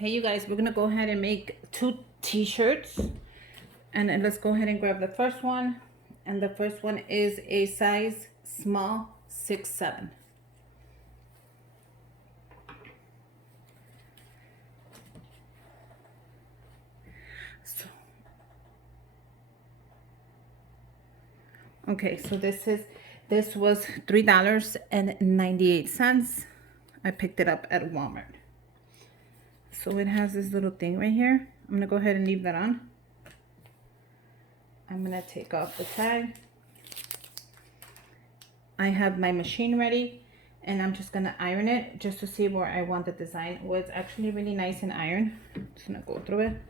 Hey you guys, we're gonna go ahead and make 2 t-shirts, and then let's go ahead and grab the first one. And the first one is a size small 6'7". Okay, so this was $3.98. I picked it up at Walmart. So it has this little thing right here. I'm gonna go ahead and leave that on. I'm gonna take off the tag. I have my machine ready, and I'm just gonna iron it just to see where I want the design. Well, it's actually really nice and iron. Just gonna go through it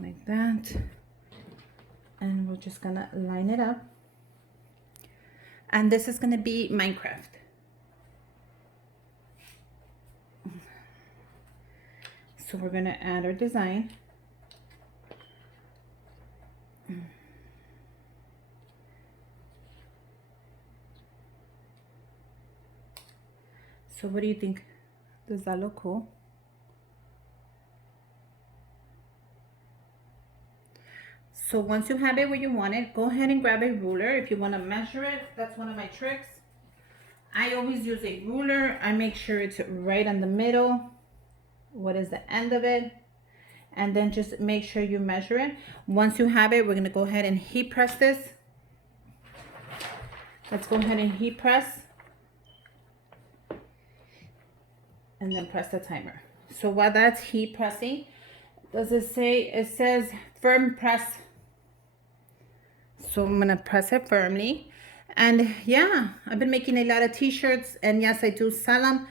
like that, and we're just gonna line it up. And this is gonna be Minecraft. So we're gonna add our design. So what do you think? Does that look cool? So once you have it where you want it, go ahead and grab a ruler. If you want to measure it, that's one of my tricks. I always use a ruler. I make sure it's right in the middle. What is the end of it? And then just make sure you measure it. Once you have it, we're going to go ahead and heat press this. Let's go ahead and heat press. And then press the timer. So while that's heat pressing, does it say? It says firm press. So I'm gonna press it firmly. And yeah, I've been making a lot of t-shirts, and yes, I do sell them.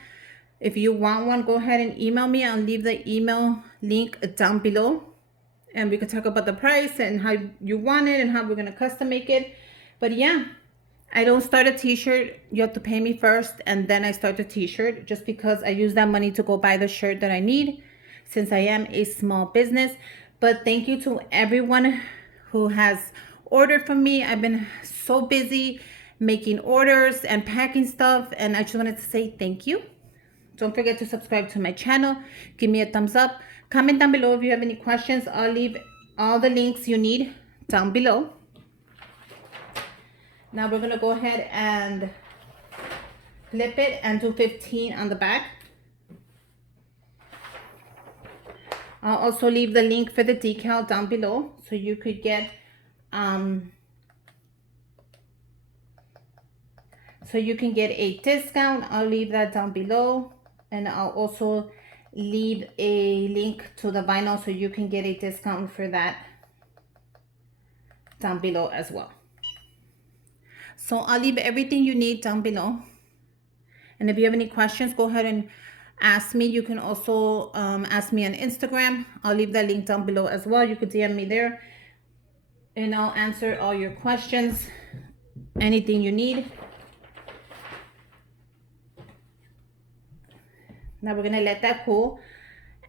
If you want one, go ahead and email me. I'll leave the email link down below, and we can talk about the price and how you want it and how we're gonna custom make it. But yeah, I don't start a t-shirt. You have to pay me first, and then I start the t-shirt, just because I use that money to go buy the shirt that I need, since I am a small business. But thank you to everyone who has ordered from me. I've been so busy making orders and packing stuff, and I just wanted to say thank you. Don't forget to subscribe to my channel. Give me a thumbs up. Comment down below if you have any questions. I'll leave all the links you need down below. Now we're gonna go ahead and flip it and do 15 on the back. I'll also leave the link for the decal down below, so you could get so you can get a discount. I'll leave that down below, and I'll also leave a link to the vinyl, so you can get a discount for that down below as well. So I'll leave everything you need down below, and if you have any questions, go ahead and ask me. You can also ask me on Instagram. I'll leave that link down below as well. You could DM me there, and I'll answer all your questions, anything you need. Now we're gonna let that cool,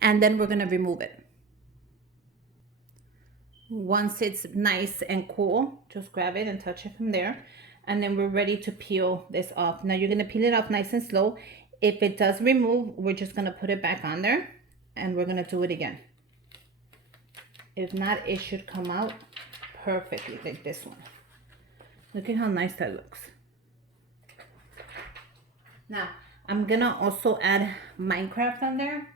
and then we're gonna remove it. Once it's nice and cool, just grab it and touch it from there, and then we're ready to peel this off. Now you're gonna peel it off nice and slow. If it does remove, we're just gonna put it back on there, and we're gonna do it again. If not, it should come out perfectly like this one. Look at how nice that looks. Now I'm gonna also add Minecraft on there.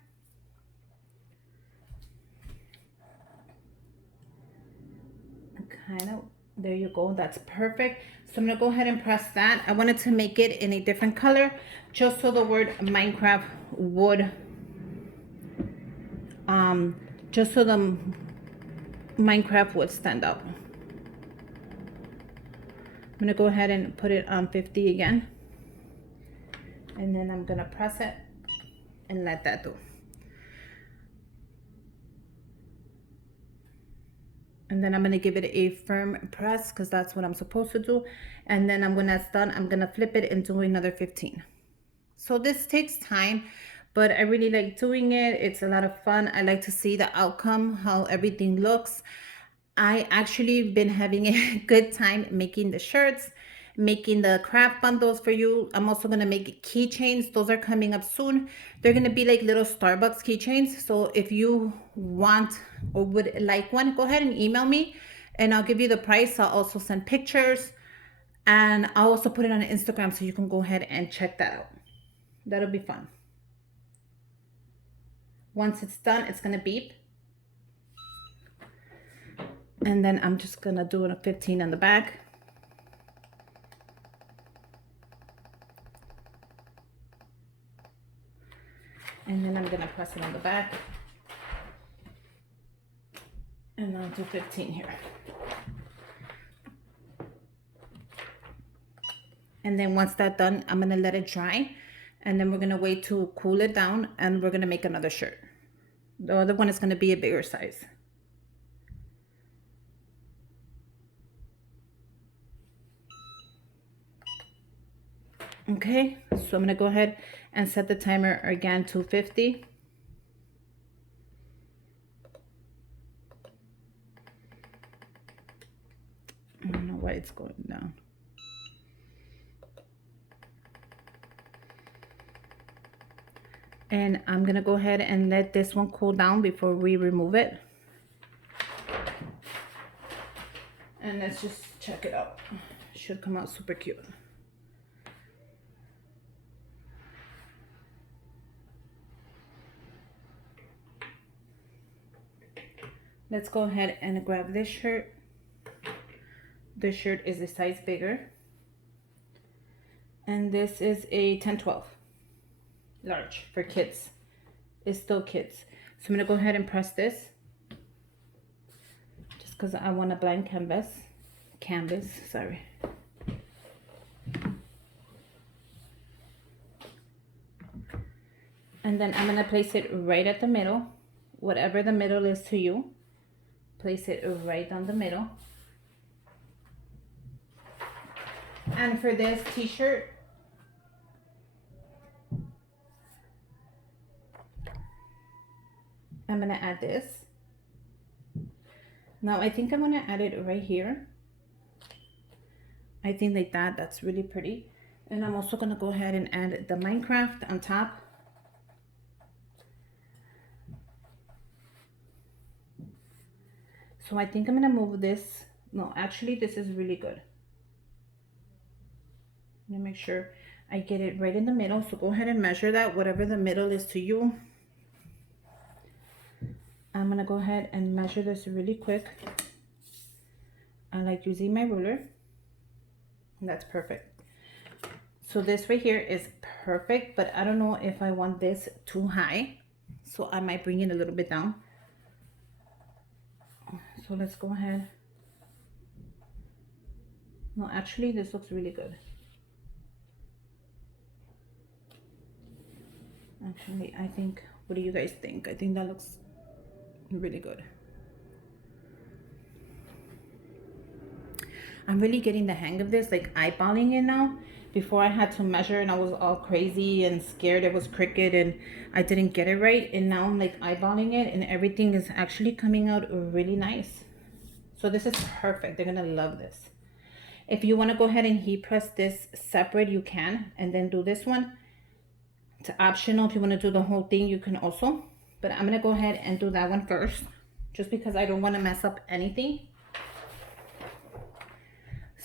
Kind of, there you go, that's perfect. So I'm gonna go ahead and press that. I wanted to make it in a different color, just so the word Minecraft would just so the Minecraft would stand out. I'm gonna go ahead and put it on 50 again, and then I'm gonna press it and let that do. And then I'm going to give it a firm press, because that's what I'm supposed to do. And then when that's done, I'm going to flip it and do another 15. So this takes time, but I really like doing it. It's a lot of fun. I like to see the outcome, how everything looks. I actually been having a good time making the shirts, making the craft bundles for you. I'm also going to make keychains. Those are coming up soon. They're going to be like little Starbucks keychains. So if you want or would like one, go ahead and email me and I'll give you the price. I'll also send pictures and I'll also put it on Instagram so you can go ahead and check that out. That'll be fun. Once it's done, it's going to beep. And then I'm just going to do a 15 on the back. And then I'm going to press it on the back. And I'll do 15 here. And then once that's done, I'm going to let it dry. And then we're going to wait to cool it down. And we're going to make another shirt. The other one is going to be a bigger size. Okay, so I'm going to go ahead and set the timer again to 50. I don't know why it's going down. And I'm going to go ahead and let this one cool down before we remove it. And let's just check it out. Should come out super cute. Let's go ahead and grab this shirt. This shirt is a size bigger. And this is a 10-12. Large for kids. It's still kids. So I'm going to go ahead and press this. Just because I want a blank canvas. Sorry. And then I'm going to place it right at the middle. Whatever the middle is to you. Place it right down the middle. And for this t-shirt, I'm going to add this. Now I think I'm going to add it right here. I think like that, that's really pretty. And I'm also going to go ahead and add the Minecraft on top. So I think I'm going to move this. No, actually this is really good. Let me make sure I get it right in the middle. So go ahead and measure that, whatever the middle is to you. I'm going to go ahead and measure this really quick. I like using my ruler. That's perfect. So this right here is perfect, but I don't know if I want this too high. So I might bring it a little bit down. So let's go ahead. No, actually this looks really good. Actually, I think, what do you guys think? I think that looks really good. I'm really getting the hang of this, like eyeballing it now. Before I had to measure and I was all crazy and scared it was crooked and I didn't get it right. And now I'm like eyeballing it and everything is actually coming out really nice. So this is perfect. They're gonna love this. If you wanna go ahead and heat press this separate, you can, and then do this one. It's optional. If you wanna do the whole thing, you can also. But I'm gonna go ahead and do that one first, just because I don't wanna mess up anything.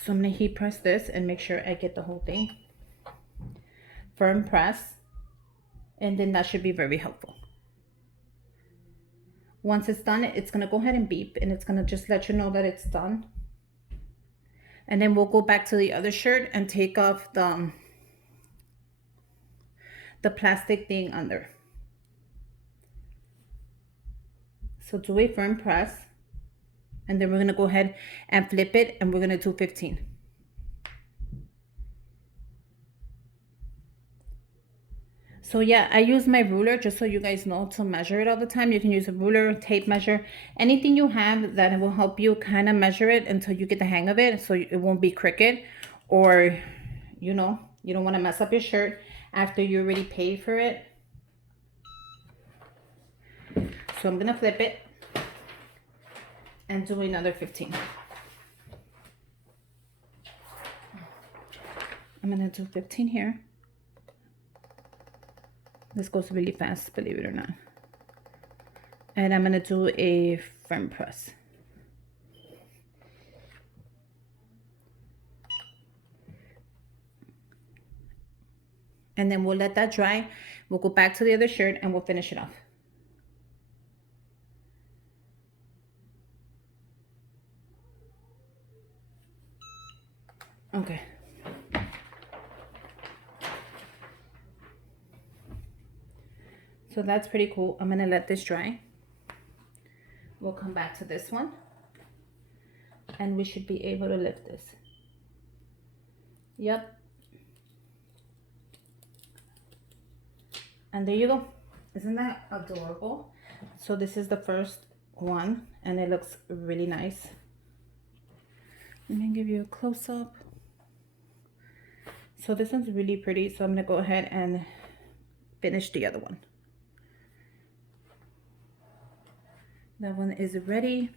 So I'm gonna heat press this and make sure I get the whole thing. Firm press. And then that should be very helpful. Once it's done, it's gonna go ahead and beep and it's gonna just let you know that it's done. And then we'll go back to the other shirt and take off the plastic thing under. So do a firm press. And then we're going to go ahead and flip it and we're going to do 15. So yeah, I use my ruler just so you guys know to measure it all the time. You can use a ruler, tape measure, anything you have that will help you kind of measure it until you get the hang of it so it won't be crooked, or you know, you don't want to mess up your shirt after you already paid for it. So I'm going to flip it and do another 15. I'm gonna do 15 here. This goes really fast, believe it or not. And I'm gonna do a firm press. And then we'll let that dry. We'll go back to the other shirt and we'll finish it off. Okay. So that's pretty cool. I'm gonna let this dry. We'll come back to this one. And we should be able to lift this. Yep. And there you go. Isn't that adorable? So this is the first one and it looks really nice. Let me give you a close-up. So this one's really pretty, so I'm gonna go ahead and finish the other one. That one is ready,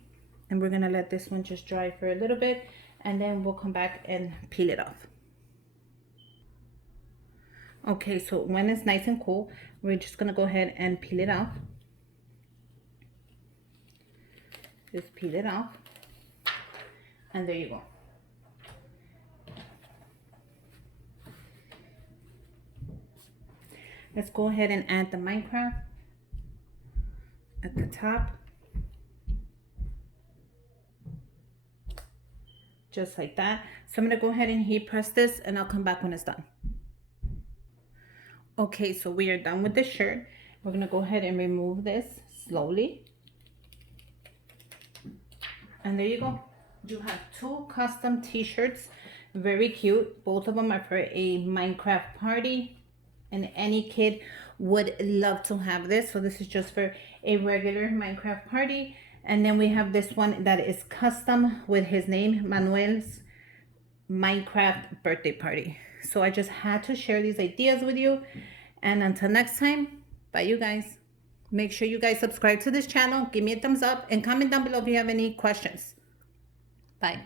and we're gonna let this one just dry for a little bit, and then we'll come back and peel it off. Okay, so when it's nice and cool, we're just gonna go ahead and peel it off. Just peel it off, and there you go. Let's go ahead and add the Minecraft at the top. Just like that. So I'm gonna go ahead and heat press this and I'll come back when it's done. Okay, so we are done with the shirt. We're gonna go ahead and remove this slowly. And there you go. You have two custom t-shirts, very cute. Both of them are for a Minecraft party, and any kid would love to have this. So this is just for a regular Minecraft party. And then we have this one that is custom with his name, Manuel's Minecraft birthday party. So I just had to share these ideas with you. And until next time, bye you guys. Make sure you guys subscribe to this channel, give me a thumbs up, and comment down below if you have any questions. Bye.